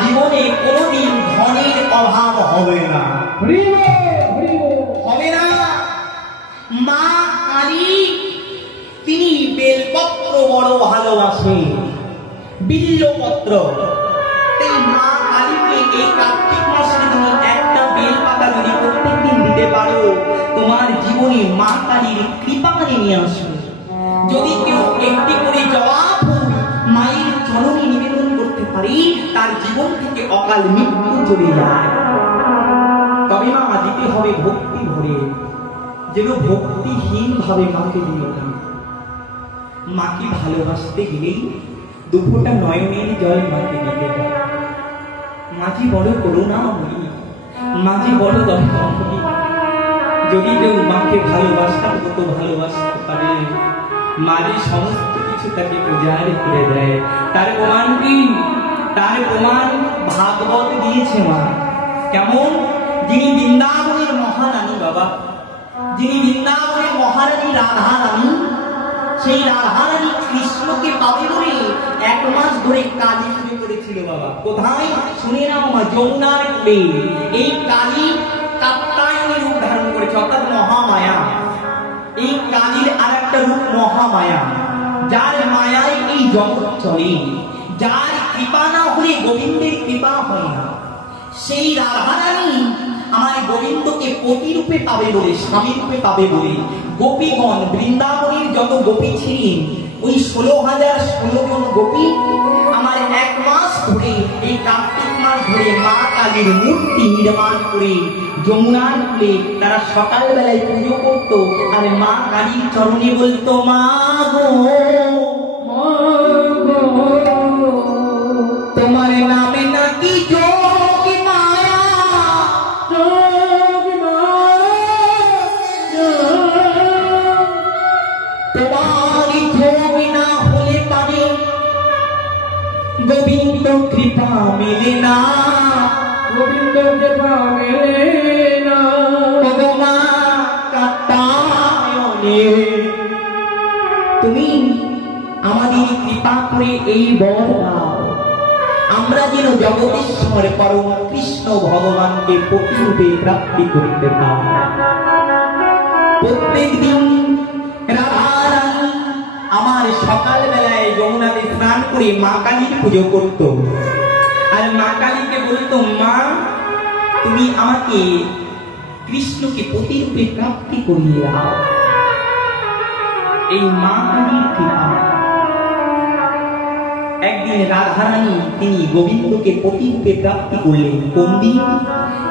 জীবনে কোনোদিন ধনের অভাব হবে না, হবে না। মা কালী তিনি বেলপত্র বড় ভালোবাসেন, বিল্লপত্র। এই মা কালীকে এই কার্তিক মাসে তুমি একটা বেল পাতা যদি প্রত্যেকদিন দিতে পারো, তোমার জীবনে মা কালীর কৃপা নিয়ে আসবে। যদি কেউ একটি করে জবাব মায়ের চরণে নিবেদন করতে পারি, তার জীবন থেকে অকাল মৃত্যু চলে যায়। তবে মা দিতে হবে ভক্তি ভরে, যেন ভক্তিহীন ভাবে মাকে দিও না। মাকে ভালোবাসতে গেলেই দুপুরটা নয়নের জল মাকে দিতে হয়। মাঝি বড় করুণাময়ী, মাঝি বড় দয়াময়ী। যদি কেউ মাকে ভালোবাসার মতো ভালোবাসতে পারে, মাঝি সমস্ত কিছু তাকে উজাড় করে দেয়। তার প্রমাণ কি? তার প্রমাণ ভাগবত দিয়েছে মা। কেমন? যিনি বৃন্দাবনের মহারানী বাবা, যিনি বৃন্দাবনের মহারানী রাধারানী, সেই রাধারানী কৃষ্ণকে পাবে বলে 1 মাস ধরে কালী শুরু করেছিল বাবা। কোথায়? শুনে নাও মা, যমুনার কূলে। এই কালী কাত্যায়নী রূপ ধারণ করেছে, অর্থাৎ মহামায়া। এই কালীর আর একটা রূপ মহামায়া, যার মায়ায় এই জগৎ চলে, যার কৃপা না হলে গোবিন্দের কৃপা হয় না। সেই রাধারানী আমার গোবিন্দকে পতি রূপে পাবে বলে, স্বামী রূপে পাবে বলে গোপীগণ, বৃন্দাবনের যত গোপী ছিলেন, ওই 16,016 জন গোপী আমার 1 মাস ধরে, এই কার্তিক মাস ধরে মা কালীর মূর্তি নির্মাণ করে যমুনার কূলে তারা সকালবেলায় পুজো করতো। আর মা কালীর চরণে বলতো, মা গো, তোমার নামে নাকি যোগী মায়া, তোমার যোগী না হলে পারে গোবিন্দ কৃপা মেলে না, গোবিন্দ কৃপা মেলে না। মা কাত্যায়নী, তুমি আমাদের কৃপা করে এই বর দাও, আমরা যেন জগদীশ্বর পরম কৃষ্ণ ভগবানকে পতিরূপে প্রাপ্তি করতে পারি। প্রত্যেক দিন রাধারানী আমার সকালবেলায় যমুনাতে স্নান করে মা কালীর পুজো করত। আর মা কালীকে বলতো, মা তুমি আমাকে কৃষ্ণকে পতিরূপে প্রাপ্তি করিয়ে দাও। এই মা কালীর কৃপা। একদিন রাধারানী তিনি গোবিন্দকে পতিরূপে প্রাপ্তি করলেন। কোন দিন?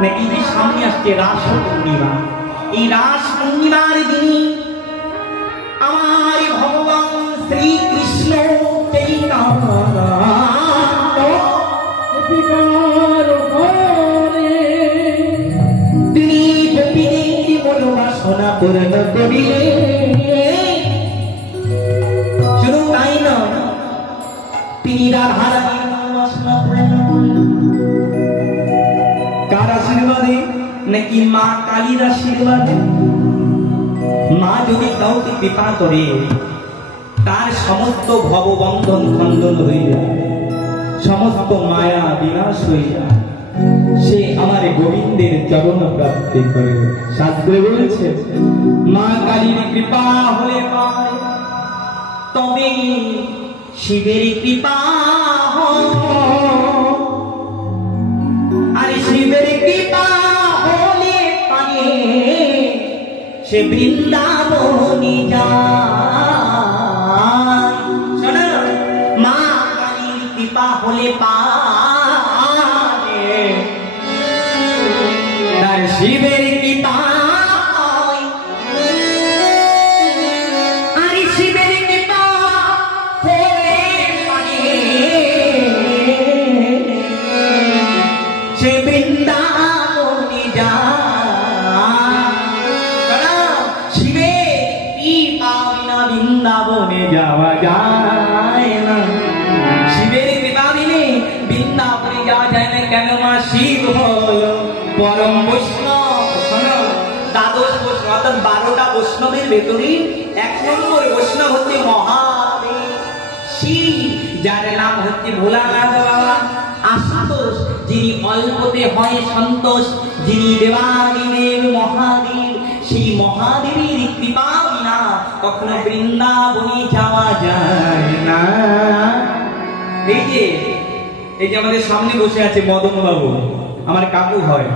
নাকি যে সামনে আসছে রাস পূর্ণিমা। এই রাস পূর্ণিমার দিনে আমার ভগবান শ্রীকৃষ্ণ তিনি গোপীদের মনোবাসনা পূর্ণ করিলেন। শুধু তাই না, তিনি রাধারানীর মনোবাসনা পূর্ণ করলেন। কার আশীর্বাদে? নাকি মা কালীর আশীর্বাদে। মা যদি কাউকে কৃপা করে, তার সমস্ত ভববন্ধন খণ্ডন হয়ে যায়, সমস্ত মায়া বিনাশ হয়ে যায়, সে আমার গোবিন্দের চরণ প্রাপ্তি করে। শাস্ত্রে বলেছে, মা কালীর কৃপা হলে পায়, তবে শিবের কৃপা হয়। আর শিবের কৃপা হলে পায় সে বৃন্দাবনে যায়। শোনো, মা কালীর কৃপা হলে পায় তার শিবের কৃপা। বৃন্দাবনে যাওয়া যায় না, শিবের কৃপা বিনে বৃন্দাবনে যাওয়া যায় না। কেন? মা শিব হলো পরম বৈষ্ণব। শোনো, দ্বাদশ বৈষ্ণব অর্থাৎ 12টা বৈষ্ণবের ভেতরে 1 নম্বর বৈষ্ণব হচ্ছে মহাদেব শিব, যার নাম হচ্ছে ভোলানাথ বাবা। আশুতোষ যিনি অল্পতে হয় সন্তোষ, যিনি দেবাদিদেব মহাদেব, সেই মহাদেবের কৃপা বিনা কখনো বৃন্দাবনে যাওয়া যায় না। এই যে আমাদের সামনে বসে আছে মদন বাবু, আমার কাকু হয়,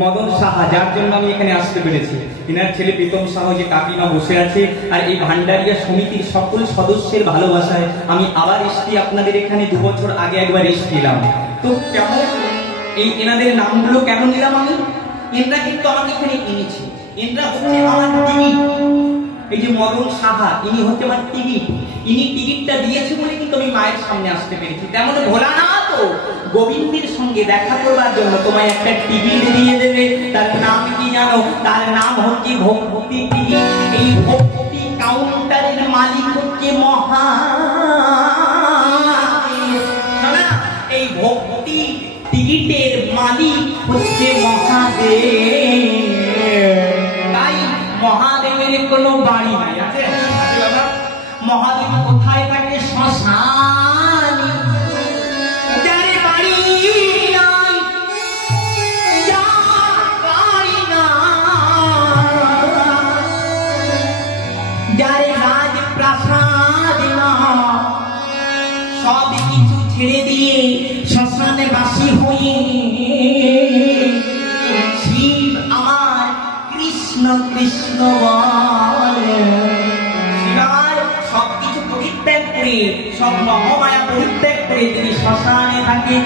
মদন সাহা, যার জন্য আমি এখানে আসতে পেরেছি। তিনার ছেলে প্রীতম সাহা, যে কাকিমা বসে আছে, আর এই ভান্ডারিয়া সমিতির সকল সদস্যের ভালোবাসায় আমি আবার এসছি আপনাদের এখানে। 2 বছর আগে একবার এসেছিলাম। তো কেমন এই এনাদের নামগুলো কেন নিলাম আমি? এনরা কিন্তু আমাকে এখানে এনেছে, এনরা হচ্ছে আমার টিকিট। এই যে মদন সাহা, ইনি হচ্ছে আমার টিকিট। ইনি টিকিটটা দিয়েছে বলে কিন্তু আমি মায়ের সামনে আসতে পেরেছি। তেমন ভোলানাথ গোবিন্দের সঙ্গে দেখা করবার জন্য তোমায় একটা টিকিট দিয়ে দেবে। তার নাম কি জানো? তার নাম হচ্ছে ভক্তি টিকিট। এই ভক্তি কাউন্টারের মালিক হচ্ছে এই ভক্তি টিকিটের মালিক হচ্ছে মহাদেব। তাই মহাদেবের কোনো বাড়ি নাই, আছে বাবা? মহাদেব কোথায় থাকে? শ্মশান। যার বাড়ি নাই, যার বাড়ি নাই, যার রাজপ্রাসাদ না, সব কিছু ছেড়ে দিয়ে শ্মশানে বাসী হয়ে শিব আমার কৃষ্ণ কৃষ্ণ বলে। শিব আমার সবকিছু পরিত্যাগ করে, সব মহামায়া পরিত্যাগ করে তিনি শ্মশানে থাকে।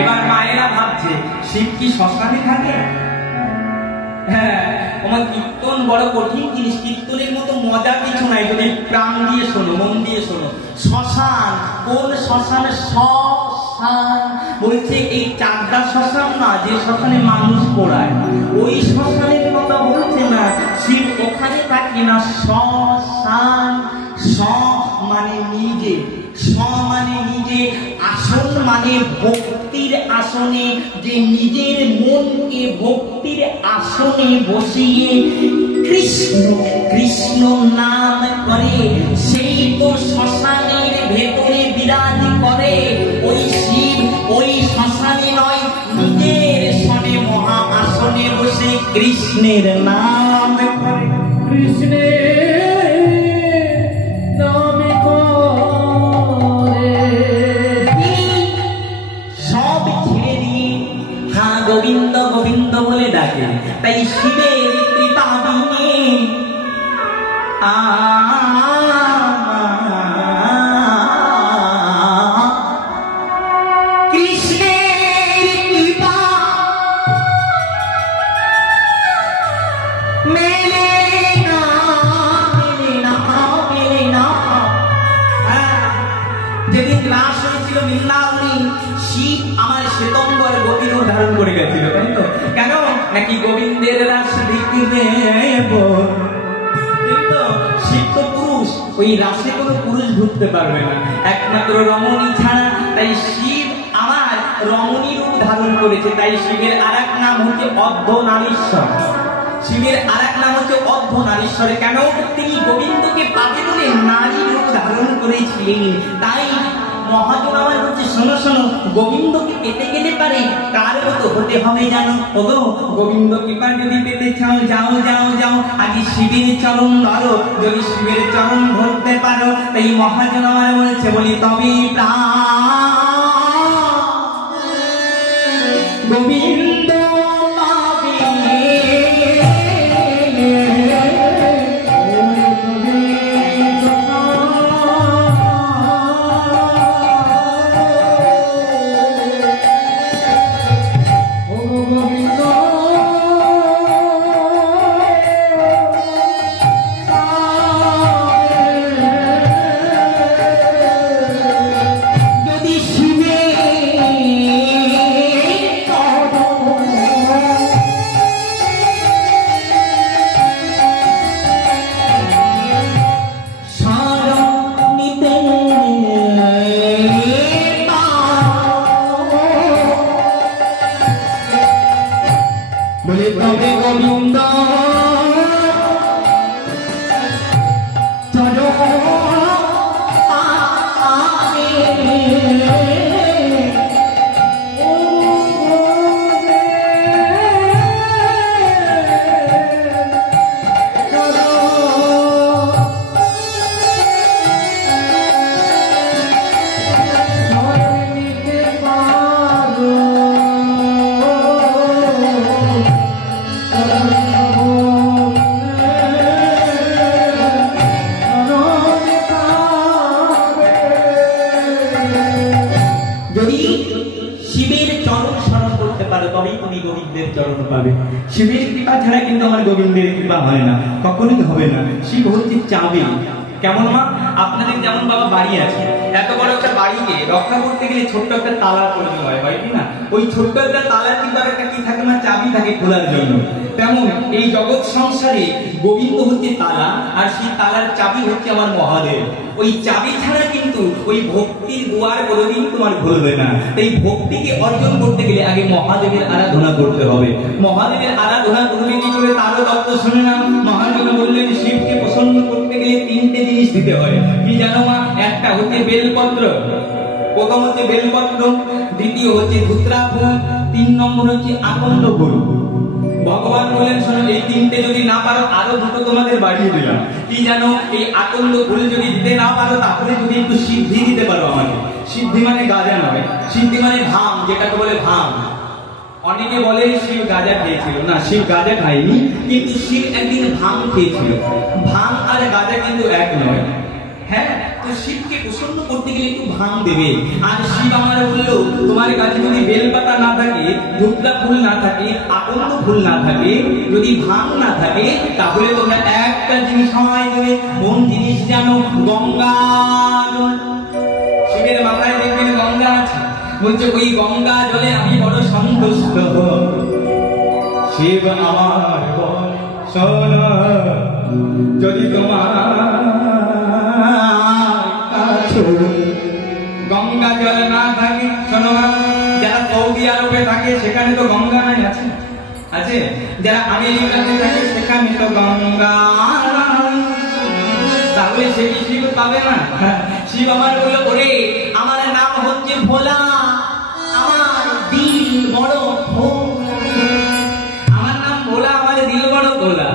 এবার মায়েরা ভাবছে শিব কি শ্মশানে থাকে? হ্যাঁ, আমার কীর্তন বড় কঠিন জিনিস। কীর্তনের মতো মজা কিছু নাই, যদি প্রাণ দিয়ে শোনো, মন দিয়ে শোনো। শ্মশান, কোন শ্মশান? শ্মশান বলছে এই চাকদা শ্মশান না, যে শ্মশানে মানুষ পোড়ায়, ওই শ্মশানের কথা বলছে না। শিব ওখানে থাকে না। শ্মশান, স মানে নিজে, স মানে নিজে, আসন মানে ভক্তির আসনে, যে নিজের মনকে ভক্তির আসনে বসিয়ে কৃষ্ণ কৃষ্ণ নাম করে, সেই তো শ্মশানের ভেতরে বিরাজ করে। ওই শিব ওই শ্মশানে নয়, নিজের সনে মহা আসনে বসে কৃষ্ণের নাম করে। কৃষ্ণের নাম করে সব ছেড়ে দিয়ে হ্যাঁ গোবিন্দ গোবিন্দ বলে ডাকে। তাই শিবের কৃপা বিনে যেদিন রাস হয়েছিল বৃন্দাবনে, শিব আমার শ্বেতম্বর গোপী রূপ ধারণ করে গেছিল, তাই তো? কেন? নাকি গোবিন্দের রাস দেখবে। কিন্তু শিব তো পুরুষ, ওই রাসে কোনো পুরুষ ঢুকতে পারবে না, একমাত্র রমণী ছাড়া। তাই শিব আমার রমণী রূপ ধারণ করেছে। তাই শিবের আর এক নাম হচ্ছে অর্ধনারীশ্বর। শিবের আর এক নাম হচ্ছে অর্ধনারীশ্বর। কেন? তিনি গোবিন্দকে পাবে বলে নারী রূপ ধারণ করেছিলেন। তাই মহাজন আমার বলছে, শোনো শোনো, গোবিন্দকে পেতে গেলে পারে কার মতো হতে হবে জানো? ওগো গোবিন্দ কৃপা যদি পেতে চাও, যাও যাও যাও, আগে শিবের চরণ ধরো। যদি শিবের চরণ ধরতে পারো, তাই মহাজন আমার বলছে, বলি তবে প্রাণ গোবিন্দ শিবের চরণ স্মরণ করতে পারো, তবেই তুমি গোবিন্দের চরণ পাবে। শিবের কৃপা ছাড়া কিন্তু আমার গোবিন্দের কৃপা হয় না, কখনোই হবে না। শিব হচ্ছে চাবি। কেমন মা? আপনাদের যেমন বাবা বাড়ি আছে, এত বড় একটা বাড়িকে রক্ষা করতে গেলে ছোট্ট একটা তালার প্রয়োজন হয়, হয় কি না? ওই ছোট্ট একটা তালার কিন্তু আর একটা কি থাকে না, চাবি থাকে খোলার জন্য। তেমন এই জগৎ সংসারে গোবিন্দ হচ্ছে তালা, আর সেই তালার চাবি হচ্ছে আমার মহাদেব। ওই চাবি ছাড়া কিন্তু ওই ভক্তির দুয়ার কোনোদিন তোমার খুলবে না। তাই ভক্তিকে অর্জন করতে গেলে আগে মহাদেবের আরাধনা করতে হবে। মহাদেবের আরাধনা করবে কি করে তারও তত্ত্ব শুনে না। মহাদেব বললেন শিবকে প্রসন্ন করতে গেলে তিনটে জিনিস দিতে হয়। কি জানো মা? একটা হচ্ছে বেলপত্র, প্রথম হচ্ছে বেলপত্র, দ্বিতীয় হচ্ছে ধুত্রা ফুল, 3 নম্বর হচ্ছে আকন্দ ফুল। ভগবান বলেন শোনো, এই তিনটে যদি না পারো আরো দুটো তোমাদের বাড়িয়ে দিলাম। কি জানো? এই আকন্দ ফুল যদি দিতে না পারো, তাহলে যদি একটু সিদ্ধি দিতে পারো আমাকে। সিদ্ধি মানে গাঁজা নয়, সিদ্ধি মানে ভাং, যেটাকে বলে ভাং। অনেকে বলে শিব গাঁজা খেয়েছিল, না শিব গাঁজা খায়নি, কিন্তু শিব একদিন ভাং খেয়েছিল। ভাং আর গাঁজা কিন্তু এক নয়। হ্যাঁ, তো শিবকে প্রসন্ন করতে গেলে একটু ভাং দেবে। আর শিব আমার বললো তোমার কাছে যদি বেলপাতা না থাকে, ধুতরা ফুল না থাকে, আকন্দ ফুল না থাকে, যদি ভাং না থাকে, তাহলে তোমরা একটা জিনিস আমায় দেবে। কোন জিনিস জানো? গঙ্গা জল। শিবের মাথায় দেখবেন গঙ্গা আছে, বলছে ওই গঙ্গা জলে আমি বড় সন্তুষ্ট। শিব আমার শোনো, যদি তোমার গঙ্গা জল না থাকে, শোনো যারা সৌদি আরবে থাকে সেখানে তো গঙ্গা নাই, আছে আছে। যারা আমেরিকাতে থাকে সেখানে তো গঙ্গা, তাহলে সে কি শিব পাবে না? শিব আমার বললো ওরে আমার নাম হচ্ছে ভোলা, আমার দিল বড় ভোলা। আমার নাম ভোলা, আমার দিল বড় ভোলা।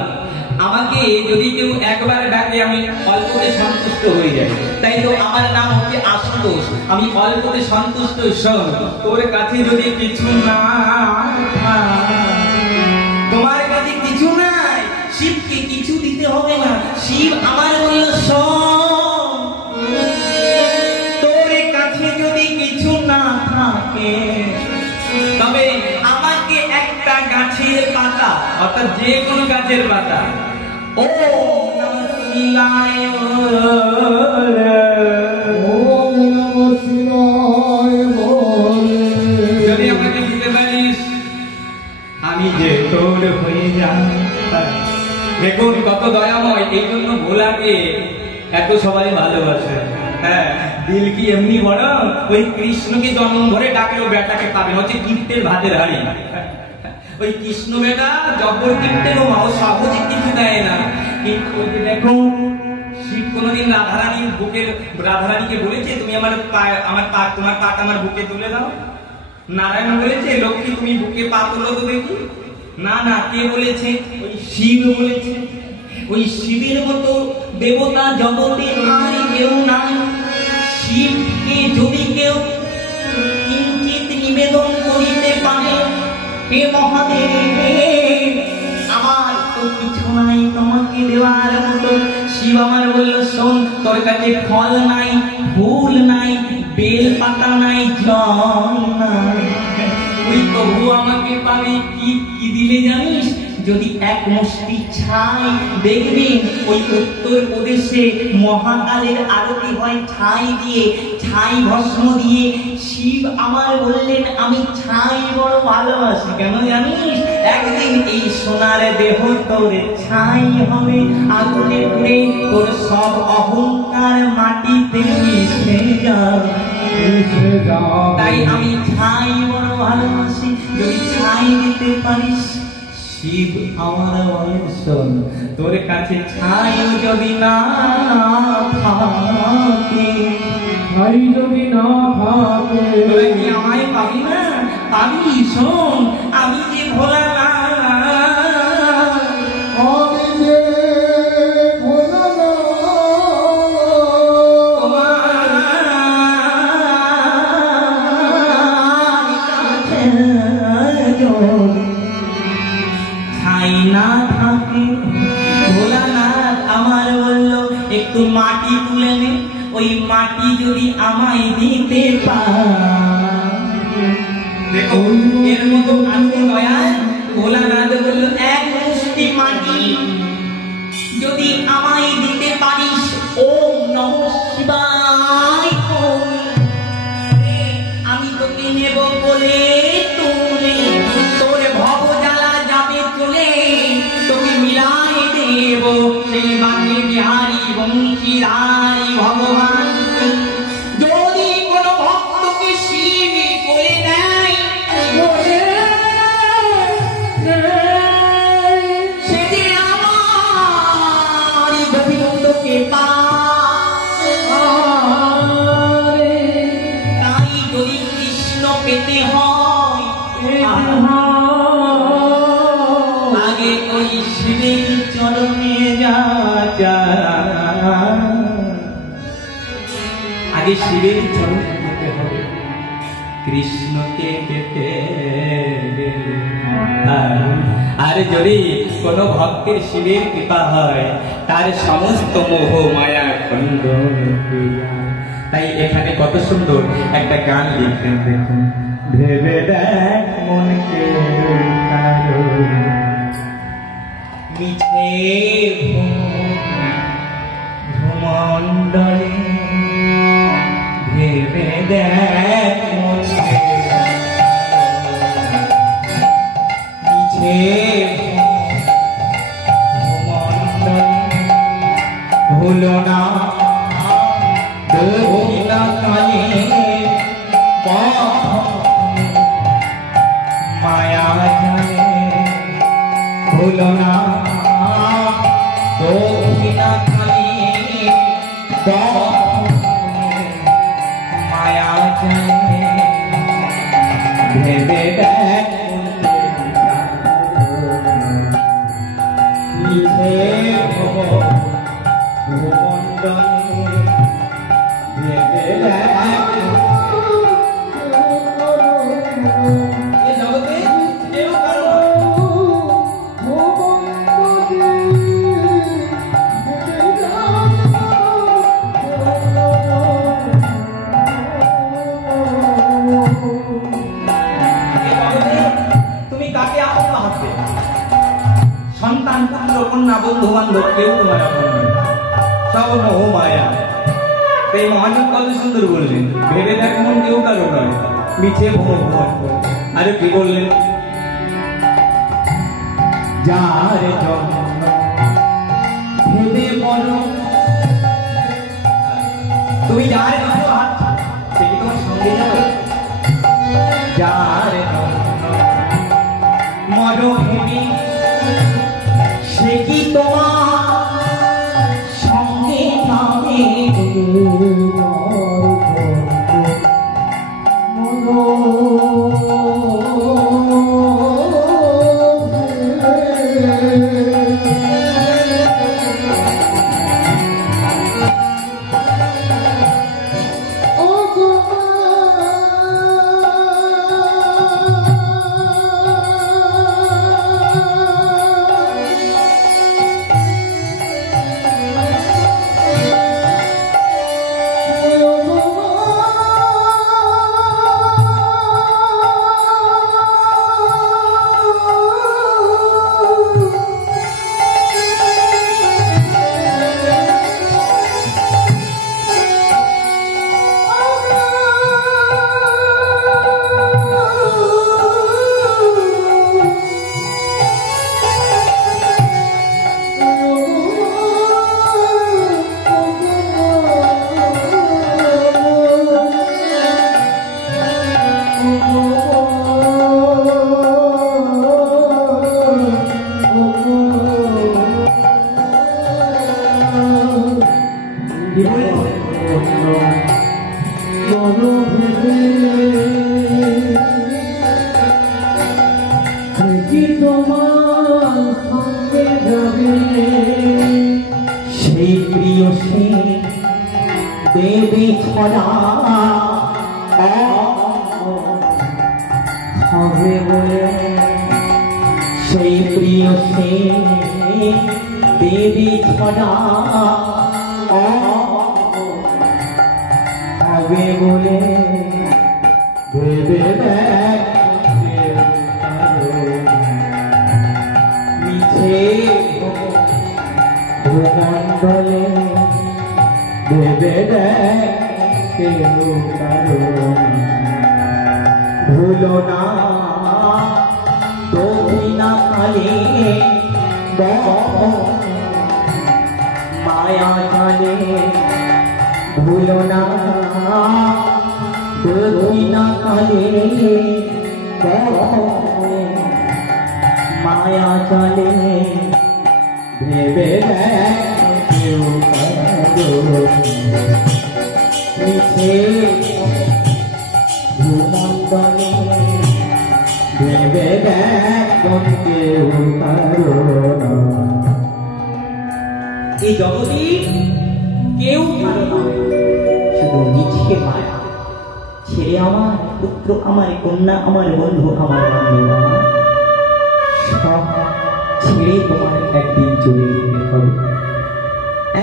আমাকে যদি কেউ একবার ডাকে আমি অল্পতে সন্তুষ্ট হয়ে যাই। তাই তো আমার নাম হচ্ছে আশুতোষ, আমি অল্পতে সন্তুষ্ট। শোন, তোর কাছে যদি কিছু না, তোমার কাছে কিছু নাই, শিবকে কিছু দিতে হবে না। শিব আমার বলল শোন, তোর কাছে যদি কিছু না থাকে, তবে আমাকে একটা গাছের পাতা, অর্থাৎ যে কোনো গাছের পাতা, ও যদি আমাকে দিতে পারিস, আমি যে তোর হয়ে যাই। দেখুন কত দয়াময়, এই জন্য ভোলাকে এত সবাই ভালোবাসে। হ্যাঁ, দিল কি এমনি বড়, ওই কৃষ্ণকে জন্ম ধরে ডাকলেও বেটাকে পাবেন, হচ্ছে কীর্তের ভাতের হাড়ি। ওই কৃষ্ণ বেটা জবর কীর্তেন ও মাও সহজে কিছু দেয় না। কিন্তু ওই যে দেখো শিব কোনোদিন রাধারানীকে বলেছে তুমি আমার তোমার পাটা আমার বুকে তুলে দাও? নারায়ণ বলেছে লক্ষ্মী তুমি বুকে পা তুলো তো দেখি? না না, কে বলেছে? ওই শিব বলেছে। ওই শিবের মতো দেবতা জগতে আর কেউ নাই। শিবকে যদি কেউ কিঞ্চিত নিবেদন করিতে পারে, হে মহাদেব আমার তো কিছু নাই তোমাকে দেওয়ার মতো। শিব আমার বলল শোন, তোর কাছে ফল নাই, ফুল নাই, বেল পাতা নাই, জল নাই, তুই তবু আমাকে পাবি কি কি দিলে জানিস? যদি এক মুষ্টি ছাই, দেখবেন ওই উত্তর প্রদেশে মহাকালের আরতি হয় ছাই দিয়ে, ছাই ভস্ম দিয়ে। শিব আমার বললেন আমি ছাই বড় ভালোবাসি, কেন জানিস? একদিন এই সোনার দেহ তোর ছাই হবে, আগুনে পুড়ে তোর সব অহংকার মাটিতে মিশে যাবে। তাই আমি ছাই বড় ভালোবাসি, যদি ছাই দিতে পারিস। শিব আমার শোন, তোর কাছে ছাই যদি না থাকে, ছাই যদি না থাকে, তোরা কি আমায় পাবি না? পাবি। শোন, আমি যে ভোলা না, আমি যে ভোলা না, ছাই না থাকে। ভোলানাথ আমার বলল একটু মাটি তুলে নে, ওই মাটি যদি আমায় দিতে পারে, দেখো এর মতো আছে দয়াল ভোলানাথ বলল এক মুষ্টি মাটি যদি আমায় দিতে পারিস ওম নমঃ শিবায় আমি তোকে নেব বলে তুলে তোর ভব জ্বালা যাবে চলে তোকে মিলাই দেব সেই বাঁকে বিহারি বংশীধারী ভগবান যদি কোনো ভক্তকে শিব বলে নেয় সে যে আমার গোবিন্দকে পায় তাই যদি কৃষ্ণ পেতে হয় আগে ওই শিবের চরণে যা আগে শিবের চরণ পেতে হবে কৃষ্ণকে পেতে আর যদি কোনো ভক্তের শিবের কৃপা হয় তার সমস্ত মোহ মায়া খণ্ড তাই এখানে কত সুন্দর একটা গান লিখলেন দেখুন ভেবে দেখ মনকে মিছে ভূমণ্ডলে ভেবে দেখ মনকে মিছে ভূমণ্ডলে ভুলো না কালে মায়া জানে ভুলো না দক্ষিণা কালে মায়া জানে ভেবে দেখ সন্তান পুত্র কন্যা বন্ধু বান্ধব কেউ তোমার আপন নয় সব মোহ মায়া তাই মহাজন কত সুন্দর বললেন ভেবে দেখ মন কেউ কারো নয় মিছে ভ্রম আরে কি বললেন যার জন্য ভেবে বলো তুমি যার জন্য সে কি তোমার সঙ্গে যাবে যার জন্য মরো ভেবে সে কি তোমার সঙ্গে নামে সেই প্রিয় সে দেবী ছড়া হবে বলে সেই প্রিয় সে দেবী ছড়া হবে বলে ভেবে দেখ माया जाने भूलो ना दक्षिणा काले माया जाने भेबे मिछे भूमंडले भेबे के उतारो এই জগতে কেউ ভালো নয়, শুধু মিছে মায়া। ছেলে আমার, পুত্র আমার, কন্যা আমার, বন্ধু আমার, বান্ধব আমার, সব ছেড়ে তোমার একদিন চলে যেতে হবে।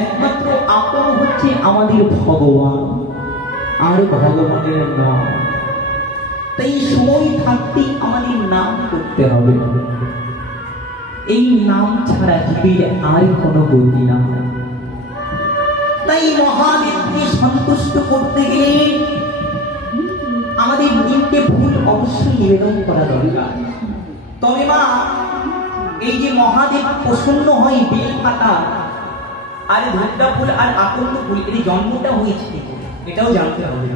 একমাত্র আপন হচ্ছে আমাদের ভগবান, আর ভগবানের নাম। তাই সময় থাকতেই আমাদের নাম করতে হবে। এই নাম ছাড়া জীবের আর কোনো গতি না। তাই মহাদেবকে সন্তুষ্ট করতে গেলে আমাদের তিনটে ফুল অবশ্যই নিবেদন করা দরকার। তবে মা, এই যে মহাদেব প্রসন্ন হয় বেল পাতা আর ধূপটা ফুল আর আকন্দ ফুল, এর জন্মটা হয়েছে কি করে এটাও জানতে হবে।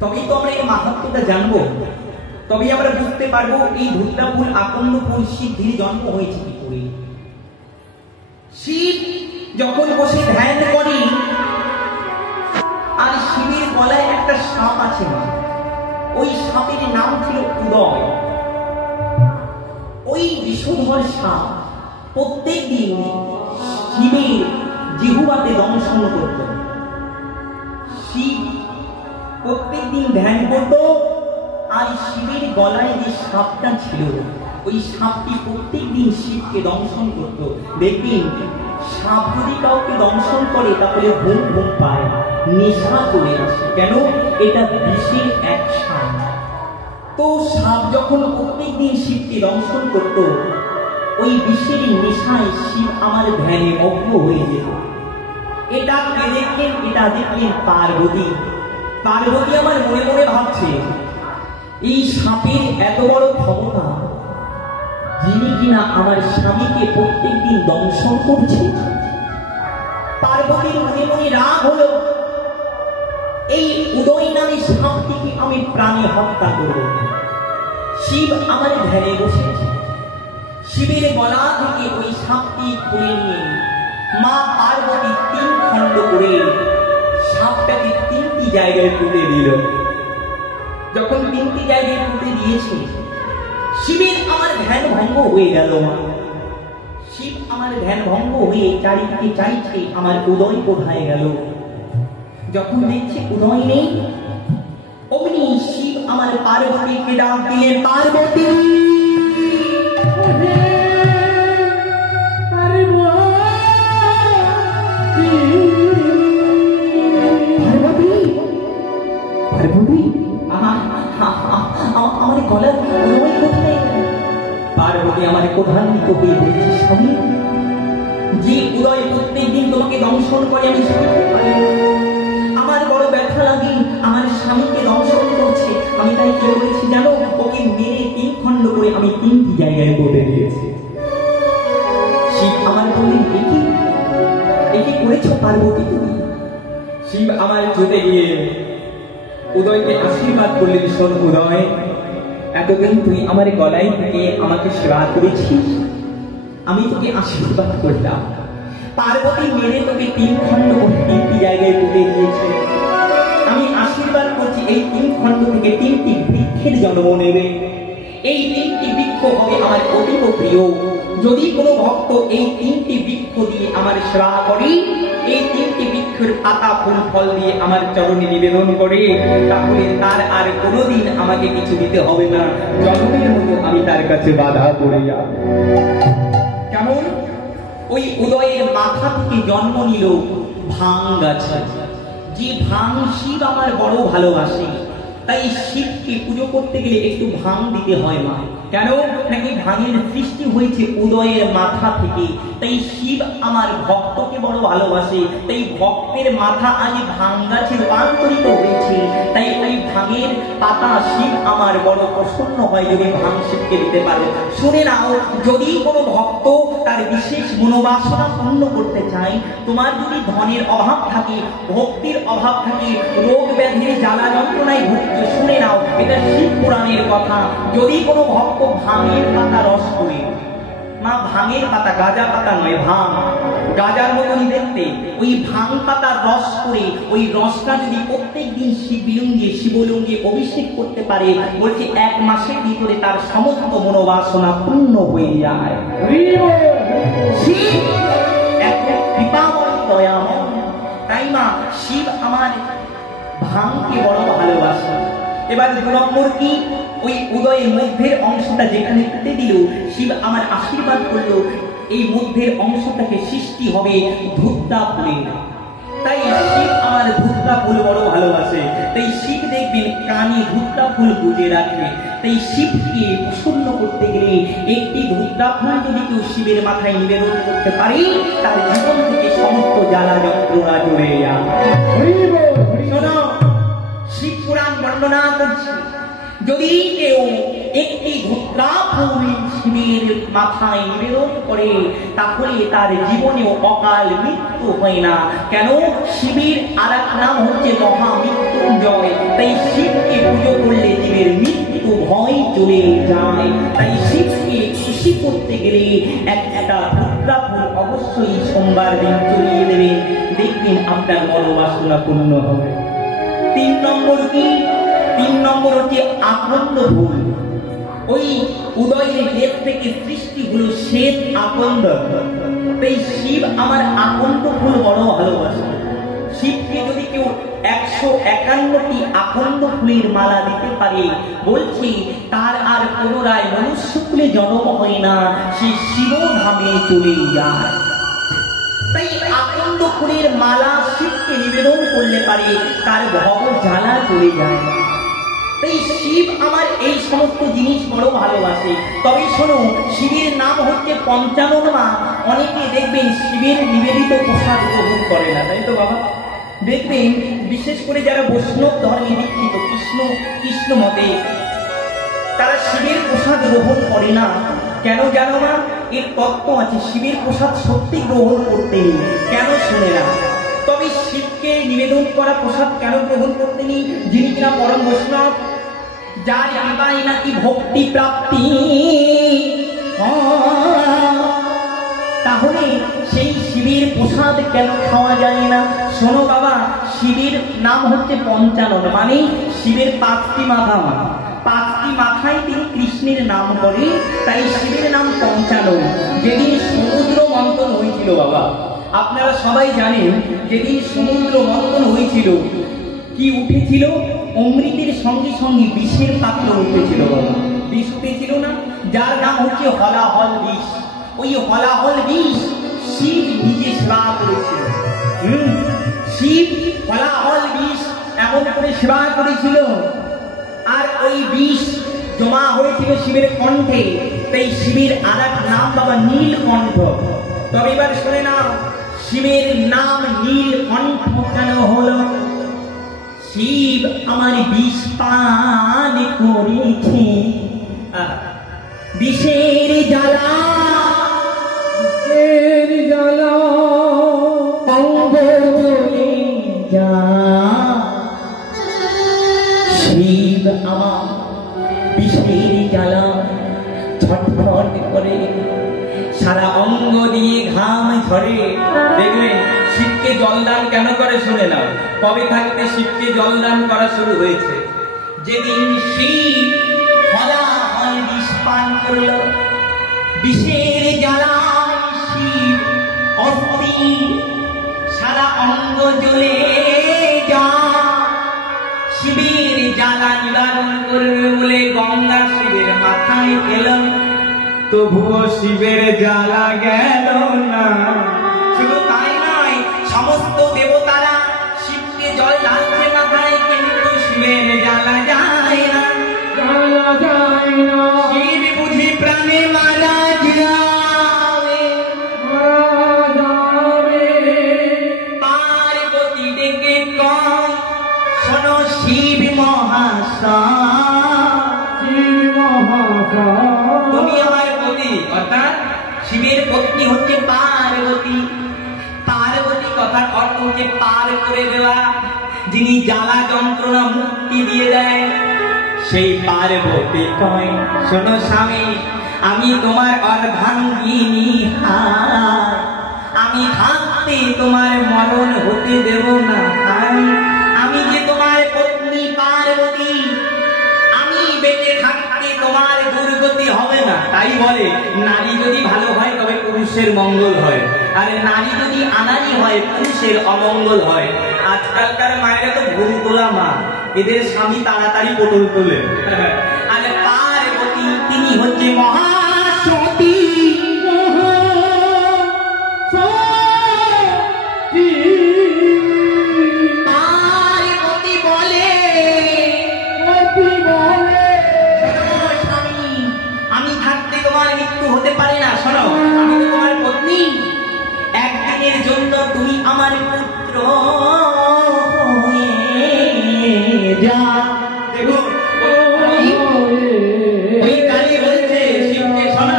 তবেই তো আমরা এই মাহাত্ম্যটা জানবো, তবেই আমরা বুঝতে পারবো এই ধূপটা ফুল আকন্দ ফুল সিদ্ধির জন্ম হয়েছে কি করে। শিব যখন বসে ধ্যান করে আর শিবের গলায় একটা সাপ আছে, ওই সাপের নাম ছিল উদয়। ওই বিষধর সাপ প্রত্যেক দিন শিবের জিহ্বাতে দংশন করত। শিব প্রত্যেক দিন ধ্যান করত আর শিবের গলায় যে সাপটা ছিল ওই সাপটি প্রত্যেক দিন শিবকে দংশন করত। দেখবেন সাপ যদি কাউকে দংশন করে তাহলে ঘুম ঘুম পায়, নেশা চলে আসে। কেন? এটা বিষের এক সাপ। তো সাপ যখন প্রত্যেক দিন শিবকে দংশন করত, ওই বিষের নেশায় শিব আমার ধ্যানে মগ্ন হয়ে যেত। এটা কে দেখলেন? এটা দেখলেন পার্বতী। পার্বতী আমার মনে মনে ভাবছে, এই সাপের এত বড় ক্ষমতা, যিনি কিনা আমার স্বামীকে প্রত্যেক দিন দংশন করছে। পার্বতীর মনে মনে রাগ হলো, এই উদয় নামে সাপটিকে আমি প্রাণে হত্যা করব। শিব আমার ধ্যানে বসেছে। শিবের গলা থেকে ওই সাপটি খুলে নিয়ে মা পার্বতী 3 খণ্ড করে সাপটাকে 3টি জায়গায় পুঁতে দিল। যখন 3টি জায়গায় পুঁতে দিয়েছে, শিবের আমার ধ্যান ভঙ্গ হয়ে গেল। শিব আমার ধ্যান ভঙ্গ হয়ে চারিদিকে চাইছে আমার উদয় কোথায় গেল। যখন দেখছে উদয় নেই, অমনি শিব আমার পার্বতীকে ডাক দিলেন, পার্বতী আমার গলা উদয় কোথায়? পার্বতী আমার কোধান্বিত হয়ে বলছে, স্বামী, যে উদয় প্রত্যেক দিন তোমাকে দংশন করে আমি শুনতে পারি, আমার বড় ব্যথা লাগে, আমার স্বামীকে দংশন করছে। আমি তাই কি করেছি জানো? ওকে মেরে 3 খণ্ড করে আমি 3টি জায়গায় পুঁতে দিয়েছি। শিব আমার বললেন, একে করেছো পার্বতী তুমি? শিব আমার জুতে গিয়ে উদয়কে আশীর্বাদ করলেন, শোন উদয়, এতদিন তুই আমার গলায় থেকে আমাকে সেবা করেছিস, আমি তোকে আশীর্বাদ করলাম। পার্বতী মেরে তোকে 3 খণ্ড করে 3টি জায়গায় পুঁতে দিয়েছে। আমি আশীর্বাদ করছি এই 3 খণ্ড থেকে 3টি বৃক্ষের জন্ম নেবে। এই 3টি বৃক্ষ হবে আমার অতীব প্রিয়। যদি কোনো ভক্ত এই 3টি বৃক্ষ দিয়ে আমার সেবা করে, এই 3টি বৃক্ষের পাতা ফুল ফল দিয়ে আমার চরণে নিবেদন করে, তাহলে তার আর কোনোদিন আমাকে কিছু দিতে হবে না। জন্মের মতো আমি তার কাছে বাধা পড়ে যাব। কেমন? ওই উদয়ের মাথা থেকে জন্ম নিল ভাং গাছ। যে ভাং শিব আমার বড় ভালোবাসে, তাই শিবকে পুজো করতে গেলে একটু ভাং দিতে হয় মা। কেন? নাকি ভাঙের সৃষ্টি হয়েছে উদয়ের মাথা থেকে। তাই শিব আমার ভক্তকে বড় ভালোবাসে, তাই ভক্তের মাথা আজ ভাং গাছে রূপান্তরিত হয়েছে। তাই ওই ভাঙের পাতা শিব আমার বড় প্রসন্ন হয় যদি ভাং শিবকে দিতে পারে। শুনে নাও, যদি কোনো ভক্ত তার বিশেষ মনোবাসনা পূর্ণ করতে চায়, তোমার যদি ধনের অভাব থাকে, ভক্তির অভাব থাকে, রোগ ব্যাধির জ্বালা যন্ত্রণায় ভুগছে, শুনে নাও, এটা শিব পুরাণের কথা। যদি কোনো ভক্ত ভাঙের পাতা রস করে, মা ভাঙের পাতা, গাঁজা পাতা নয়, ভাঙ, গাঁজার মতনই দেখতে, ওই ভাঙ পাতার রস করে ওই রসটা যদি প্রত্যেক দিন শিবলিঙ্গে অভিষেক করতে পারে, বলছে 1 মাসের ভিতরে তার সমস্ত মনোবাসনা পূর্ণ হয়ে যায়। শিব এত কৃপাময়, দয়াময়। তাই মা শিব আমার ভাঙকে বড় ভালোবাসে। এবার 2 নম্বর কি, ওই উদয়ের মধ্যের অংশটা যেখানে পুঁতে দিল, শিব আমার আশীর্বাদ করলো এই মধ্যের অংশটাকে সৃষ্টি হবে ধূপটা ফুলে। তাই শিব আমার ধূপটা ফুল বড় ভালোবাসে। তাই শিব দেখবেন কানে ধূপটা ফুল গুজে রাখবে। তাই শিবকে প্রসন্ন করতে গেলে একটি ধূপটা ফুল যদি কেউ শিবের মাথায় নিবেদন করতে পারে, তার জীবন থেকে সমস্ত জ্বালা যন্ত্রণা চলে যায়। শোনো, শিব পুরাণ বর্ণনা করছে, যদি কেউ একটি ধূপটা ফুল শিবের মাথায় নিবেদন করে, তাহলে তার জীবনেও অকাল মৃত্যু হয় না। কেন? শিবের আরেক নাম হচ্ছে মহামৃত্যুঞ্জয়। তাই শিবকে পুজো করলে জীবের মৃত্যু ভয় চলে যায়। তাই শিবকে খুশি করতে গেলে একটা ধূপটা ফুল অবশ্যই সোমবার দিন চলিয়ে দেবেন, দেখবেন আপনার মনোবাসনা পূর্ণ হবে। 3 নম্বর কি? 3 নম্বর হচ্ছে আকন্দ ফুল। ওই উদয়ের দেব থেকে সৃষ্টি হলো শ্বেত আকন্দ। তাই শিব আমার আকন্দ ফুল বড় ভালোবাসে। শিবকে যদি কেউ 151টি আকন্দ ফুলের মালা দিতে পারে, বলছি তার আর পুনরায় মনুষ্যকুলে জন্ম হয় না, সে শিবধামে চলে যায়। তাই আকন্দ ফুলের মালা শিবকে নিবেদন করলে পারে তার ভব জ্বালা চলে যায়। তাই শিব আমার এই সমস্ত জিনিস বড় ভালোবাসে। তবে শোনো, শিবের নাম হচ্ছে পঞ্চানন মা। অনেকে দেখবেন শিবের নিবেদিত প্রসাদ গ্রহণ করে না, তাই তো বাবা? দেখবেন বিশেষ করে যারা বৈষ্ণব ধর্মে দীক্ষিত, কৃষ্ণ মতে, তারা শিবের প্রসাদ গ্রহণ করে না। কেন জানো না? এর তত্ত্ব আছে, শিবের প্রসাদ সত্যি গ্রহণ করতে নেই। কেন? শুনে না। তবে শিবকে নিবেদন করা প্রসাদ কেন গ্রহণ করতে নেই? যিনি কিনা পরম বৈষ্ণব, যার কৃপায় নাকি ভক্তি প্রাপ্তি, তাহলে সেই শিবের প্রসাদ কেন খাওয়া যায় না? শোনো বাবা, শিবের নাম হচ্ছে পঞ্চানন, মানে শিবের 5টি মাথা। 5টি মাথায় তিনি কৃষ্ণের নাম করে, তাই শিবের নাম পঞ্চানন। যেদিন সমুদ্র মন্থন হয়েছিল বাবা, আপনারা সবাই জানেন, যেদিন সমুদ্র মন্থন হয়েছিল, কি উঠেছিল? অমৃতের সঙ্গে সঙ্গে বিষের পাত্র উঠেছিল বাবা। বিষ উঠেছিল না, যার নাম হচ্ছে হলাহল বিষ। ওই হলাহল বিষ শিব নিজে সেবা করেছিল। শিব হলাহল বিষ এমন করে সেবা করেছিল, আর ওই বিষ জমা হয়েছিল শিবের কণ্ঠে। তাই শিবের আরেক নাম বাবা নীলকণ্ঠ। তবে এবার শুনে নাও, শিবের নাম নীলকণ্ঠ কেন হলো? শিব আমার বিষ পান করেছে, বিষের জ্বালা অঙ্গ জ্বলে যায়। শিব আমার বিষের জ্বালা ছটফট করে, সারা অঙ্গ দিয়ে ঘাম ঝরে। দেখবেন শিবকে জলদান কেন করে? শুনে নাও, কবে থাকতে শিবকে জলদান করা শুরু হয়েছে? যেদিন শিব হলাহল বিষ পান করল, বিষের জ্বালায় শিব অস্থির, সারা অঙ্গ জ্বলে যায়। শিবের জ্বালা নিবারণ করবে বলে গঙ্গা শিবের মাথায় এল, তবুও শিবের জ্বালা গেল না। শুধু তাই নয়, সমস্ত দেবতারা শিবকে জল ঢালছে মাথায়, কিন্তু শিবের জ্বালা শিব বুঝি প্রাণে মারা যাবে, পার্বতী ডেকে কয় শোনো শিব মহাশয়, তুমি আমার পতি, অর্থাৎ শিবের পত্নী হচ্ছে পার্বতী। পার্বতী কথার অর্থ হচ্ছে পার করে দেওয়া, যিনি জ্বালা যন্ত্রণা মুক্তি দিয়ে দেয়, সেই পার্বতী কয় শোনো স্বামী, আমি তোমার অর্ধাঙ্গিনী হার, আমি থাকতে তোমার মরণ হতে দেব না। আমি যে তোমার পত্নী পার্বতী, আমি বেঁচে থাকতে তোমার দুর্গতি হবে না। তাই বলে নারী যদি ভালো হয় তবে পুরুষের মঙ্গল হয়, আর নারী যদি আনারি হয় পুরুষের অমঙ্গল হয়। আজকালকার মায়েরা তো ভুল তোলা মা, এদের স্বামী তাড়াতাড়ি পটল তোলে। আর পার্বতী তিনি হচ্ছে মহাসতী। পার্বতী বলে স্বামী, আমি থাকতে তোমার মৃত্যু হতে পারে না। শোনো, আমি তো তোমার পত্নী, একদিনের জন্য তুমি আমার পুত্র হয়ে যা। দেখো ওই কালী বলছে শিবকে, শোনো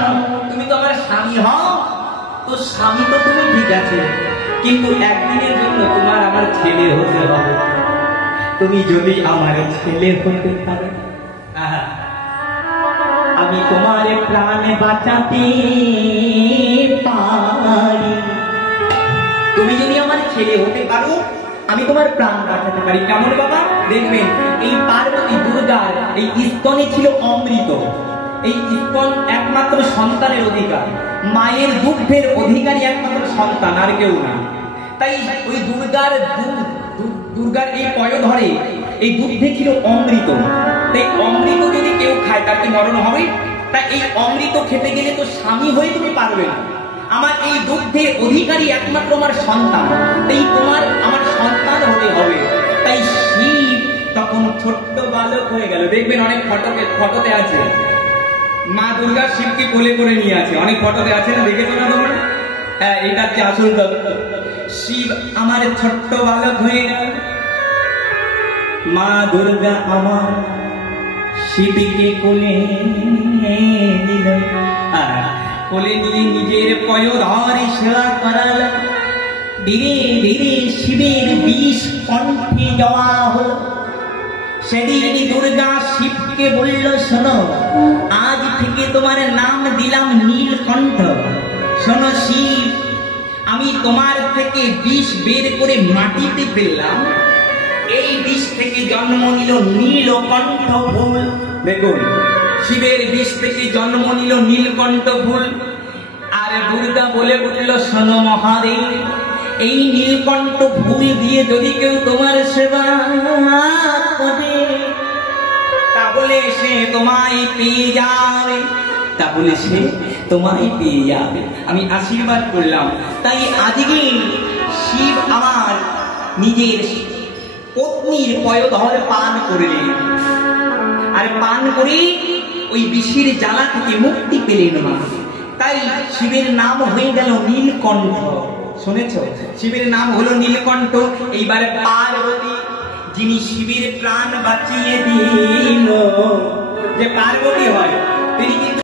তুমি তো আমার স্বামী হও, তো স্বামী তো তুমি ঠিক আছে, কিন্তু একদিনের জন্য তোমার আমার ছেলে হতে হবে। তুমি যদি আমার ছেলে হতে পারো, আমি তোমার প্রাণ বাঁচাতে পারি। তুমি যদি আমার ছেলে হতে পারো, আমি তোমার প্রাণ বাঁচাতে পারি। কেমন বাবা? দেখবেন এই পার্বতী দুর্গার এই স্তনে ছিল অমৃত। এই স্তন একমাত্র সন্তানের অধিকার, মায়ের দুগ্ধের অধিকারী একমাত্র সন্তান, আর কেউ না। তাই ওই দুর্গার এই পয়োধরে এই দুগ্ধে ছিল অমৃত। তাই অমৃত যদি কেউ খায় তার কি মরণ হবে? তাই এই অমৃত খেতে গেলে তো স্বামী হয়ে তুমি পারবে না। আমার এই দুগ্ধের অধিকারী একমাত্র আমার সন্তান, তাই তোমার আমার সন্তান হতে হবে। তাই শিব তখন ছোট্ট বালক হয়ে গেল। দেখবেন অনেক ফটোতে আছে মা দুর্গা শিবকে কোলে করে নিয়ে আছে, অনেক ফটোতে আছে না, দেখেছো না তোমরা? হ্যাঁ, এটা হচ্ছে আসল তত্ত্ব। শিব আমার ছোট্ট বালক হয়ে গেল, মা দুর্গা আমার শিবকে কোলে নিল, কোলে নিয়ে নিজের পয়োধরে সেবা করাল। ধীরে ধীরে শিবের বিষ কণ্ঠে যাওয়া হল। সেদিন দুর্গা শিবকে বলল, শোনো আজ থেকে তোমার নাম দিলাম নীলকণ্ঠ। শোনো শিব, আমি তোমার থেকে বিষ বের করে মাটিতে ফেললাম, এই বিষ থেকে জন্ম নিল নীলকণ্ঠ ফুল। দেখুন, শিবের বিষ থেকে জন্ম নিল নীলকণ্ঠ ফুল। আর দুর্গা বলে উঠল, শোনো মহাদেব, এই নীলকণ্ঠ ফুল দিয়ে যদি কেউ তোমার সেবা করে তাহলে সে তোমায় পেয়ে যাবে, তাহলে সে তোমায় পেয়ে যাবে। আমি আশীর্বাদ করলাম। তাই আজকে শিব আমার নিজের পত্নীর পয়োধর পান করলেন, আর পান করে ওই বিষের জ্বালা থেকে মুক্তি পেলেন মা। তাই শিবের নাম হয়ে গেল নীলকণ্ঠ। শুনেছ? শিবের নাম হলো নীলকণ্ঠ। এইবার পার্বতী, যিনি শিবের প্রাণ বাঁচিয়ে দিল, যে পার্বতী হয়